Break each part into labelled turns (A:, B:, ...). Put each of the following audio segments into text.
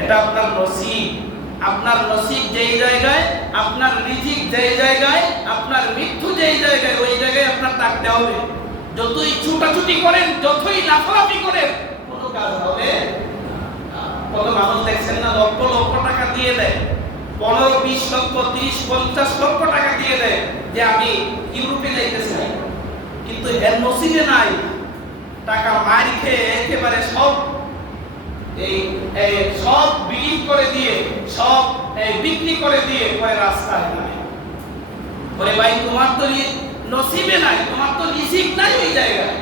A: এটা আপনার নসিব। আপনার নসিব যেই জায়গায়, আপনার রিজিক যেই জায়গায়, আপনার মৃত্যু যেই জায়গায়, ওই জায়গায় আপনার থাকতে হবে। যতই ছুটাছুটি করেন, যতই লাফালাফি করেন, কোনো কাজ হবে। কত মানুষ দেখছেন না, লক্ষ লক্ষ টাকা দিয়ে দেয়। পনেরো, বিশ লক্ষ, তিরিশ, পঞ্চাশ লক্ষ টাকা দিয়ে দেয় যে আমি ইউরোপে যাইতেছি। কিন্তু এর নসিবে নাই। টাকা মার খেয়ে এই সব বিলীন করে দিয়ে, সব বিক্রি করে দিয়ে পরে রাস্তায় নামে। বলে ভাই, তোমার তো নসিবে নাই, তোমার তো রিজিক নাই ওই জায়গায়।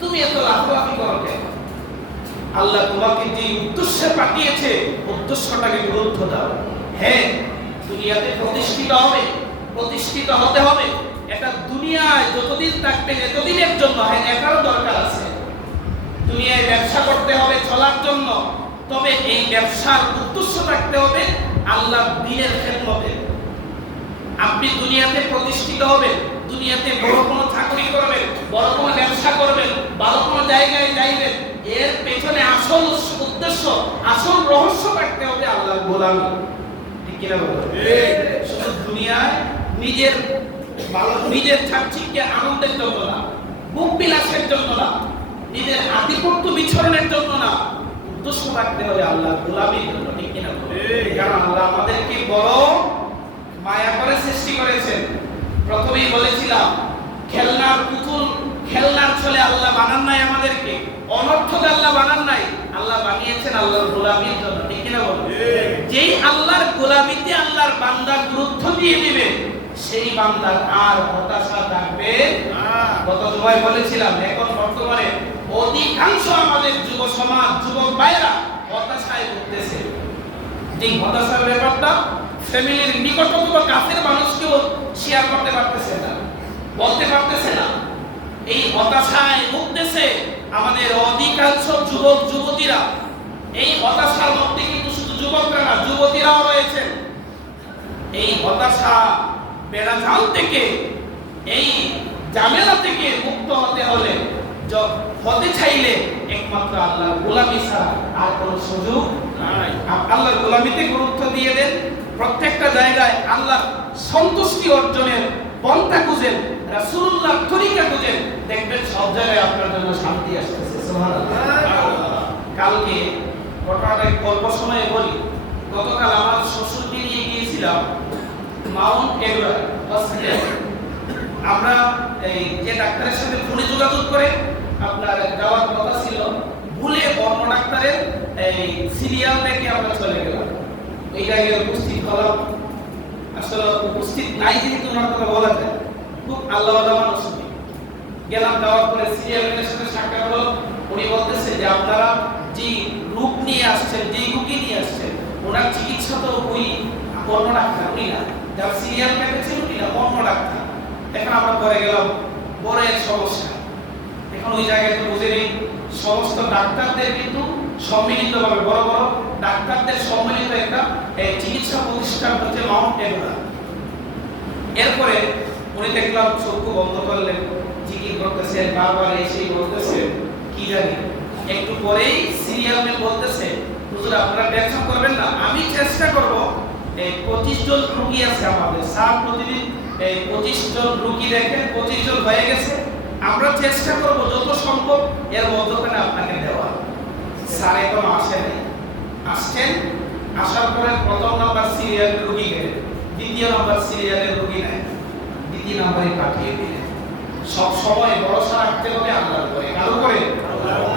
A: তুমি এত লাফালাফি করো কেন? আল্লাহ তোমাকে যে উদ্দেশ্যে পাঠিয়েছে, উদ্দেশ্যটাকে গুরুত্ব দাও। হ্যাঁ দুনিয়াতে প্রতিষ্ঠিত হবে, প্রতিষ্ঠিত হতে হবে। এটা দুনিয়ায় যতদিন থাকবে, এতদিনের জন্য হ্যাঁ এটারও দরকার আছে দুনিয়ায় ব্যবসা করতে হবে চলার জন্য তবে এই ব্যবসার উদ্দেশ্য থাকতে হবে আল্লাহ দিনের খেদমতে। আপনি দুনিয়াতে প্রতিষ্ঠিত হবেন দুনিয়াতে বড় কোনো চাকরি করবেন বড় কোনো ব্যবসা করবেন ভালো কোনো জায়গায় যাইবেন এর পেছনে আসল উদ্দেশ্য আসল রহস্য থাকতে হবে আল্লাহ গোলামি। ঠিক কিনা শুধু দুনিয়ায় নিজের ভালো নিজের চাকচিক্যে আনন্দের জন্য না বুক বিলাসের জন্য না নিজের আধিপত্য বিচরণের জন্য না উদ্দেশ্য রাখতে হবে আল্লাহ গোলামির জন্য ঠিক কিনা কারণ আল্লাহ আমাদেরকে বড় মায়া করে সৃষ্টি করেছেন। প্রথমেই বলেছিলাম খেলনার পুতুল খেলনার ছলে আল্লাহ বানান নাই আমাদেরকে। অনর্থক আল্লাহ বানান নাই। আল্লাহ বানিয়েছেন আল্লাহর গোলামির জন্য ঠিক কিনা বলুন যেই আল্লাহর গোলামিতে আল্লাহর বান্দা গুরুত্ব দিয়ে দিবে সেই বান্দার আর হতাশা থাকবে গত সময় বলেছিলাম এখন বর্তমানে অধিকাংশ আমাদের যুব সমাজ যুবক ভাইরা হতাশায় ভুগতেছে এই হতাশার ব্যাপারটা, ফ্যামিলির নিকটতম কাছের মানুষকেও শেয়ার করতে পারতেছে না, বলতে পারতেছে না। এই হতাশায় ভুগতেছে আমাদের অধিকাংশ যুবক, যুবতীরা। এই হতাশার মধ্যে কিন্তু শুধু যুবকরা না, যুবতীরাও রয়েছেন। এই হতাশা বেড়াঝাল থেকে, এই জামেলা থেকে মুক্ত হতে হলে হতে চাইলে একমাত্র আল্লাহর গোলামি ছাড়া আর কোনো সুযোগ নাই। আল্লাহর গোলামিতে গুরুত্ব দিয়ে দেন। প্রত্যেকটা জায়গায় আল্লাহ সন্তুষ্টি অর্জনের পন্থা খুঁজেন রাসূলুল্লাহ তরিকা খুঁজেন। দেখবেন সব জায়গায় আপনার জন্য শান্তি আসতেছে কালকে ঘটনাটা গল্প সময়ে বলি। গতকাল আমার শ্বশুরকে নিয়ে গিয়েছিলাম মাউন্ট এভার হসপিটাল। আমরা এই যে ডাক্তারের সাথে ফোনে যোগাযোগ করে আপনার যাওয়ার কথা ছিল, ভুলে অন্য ডাক্তারের এই সিরিয়াল দেখে আমরা চলে গেলাম। এই জায়গায় উপস্থিত হলাম। আসলে উপস্থিত নাই যেহেতু ওনার কথা বলা যায়। খুব আল্লাহ মানুষ। গেলাম, যাওয়ার পরে সিরিয়ালের সাথে সাক্ষাৎ হলো। উনি বলতেছে যে আপনারা যে রূপ নিয়ে আসছেন, যে রুগী নিয়ে আসছেন, ওনার চিকিৎসা তো ওই অন্য ডাক্তার, উনি না। যার সিরিয়াল কেটেছে উনি না অন্য ডাক্তার। এখন আমরা পরে গেলাম। বড় এক সমস্যা। এখন ওই জায়গায় তো বুঝে নেই সমস্ত ডাক্তারদের কিন্তু সম্মিলিতভাবে, বড় বড় ডাক্তারদের সম্মিলিত একটা চিকিৎসা প্রতিষ্ঠান হচ্ছে মাউন্ট এভার এরপরে উনি দেখলাম চক্ষু বন্ধ করলেন জিকির করতেছেন বারবার এসেই বলতেছেন, কি জানি। একটু পরেই সিরিয়াল মেল বলতেছে, হুজুর, আপনারা টেনশন করবেন না, আমি চেষ্টা করব এই পঁচিশ জন রুগী আছে আমাদের। সাত প্রতিদিন এই পঁচিশ জন রুগী দেখেন, পঁচিশ জন হয়ে গেছে আমরা চেষ্টা করব যত সম্ভব এর মধ্যখানে আপনাকে দেওয়া। স্যার, এখন আসেনি আসছেন, আসার পরে প্রথম নাম্বার সিরিয়াল রুগী গেলেন। দ্বিতীয় নাম্বার সিরিয়ালের রুগী নেয় দ্বিতীয় নাম্বারে পাঠিয়ে দিলেন। সব সময় ভরসা রাখতে হবে আল্লাহর উপরে। কারও করে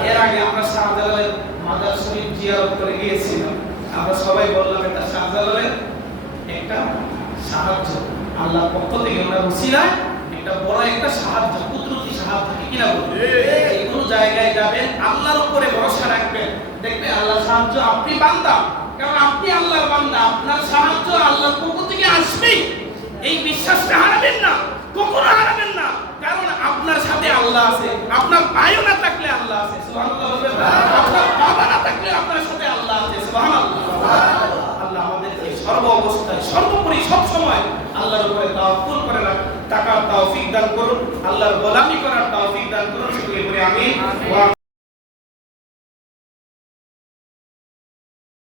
A: এর আগে আমরা শাহজালালের মাদার শরীফ জিয়ারত করে গিয়েছিলাম। আমরা সবাই বললাম, এটা শাহজালালের একটা সাহায্য। আল্লাহর পক্ষ থেকে আমরা উসিলায় একটা বড় একটা সাহায্য কুদরতি সাহায্য কি ভরসা রাখবেন। দেখবেন আল্লাহ সাহায্য আপনি বান্দা। কারণ আপনি আল্লাহর বান্দা, আপনার সাহায্য আল্লাহর পক্ষ থেকে আসবেই। এই বিশ্বাসটা হারাবেন না, কখনো হারাবেন না। কারণ আপনার সাথে আল্লাহ আছে, আপনার ভাইও না থাকলে আল্লাহ আছে সুবহানাল্লাহ বলবেন না? আপনার বাবা না থাকলে আপনার সাথে আল্লাহ আছে সুবহানাল্লাহ আল্লাহ আমাদেরকে সর্ব অবস্থায় সর্বোপরি সব সময় আল্লাহর উপরে তাওয়াক্কুল করে রাখ টাকার তৌফিক দান করুন আল্লাহর গোলামি করার তৌফিক দান করুন সকলে করে আমি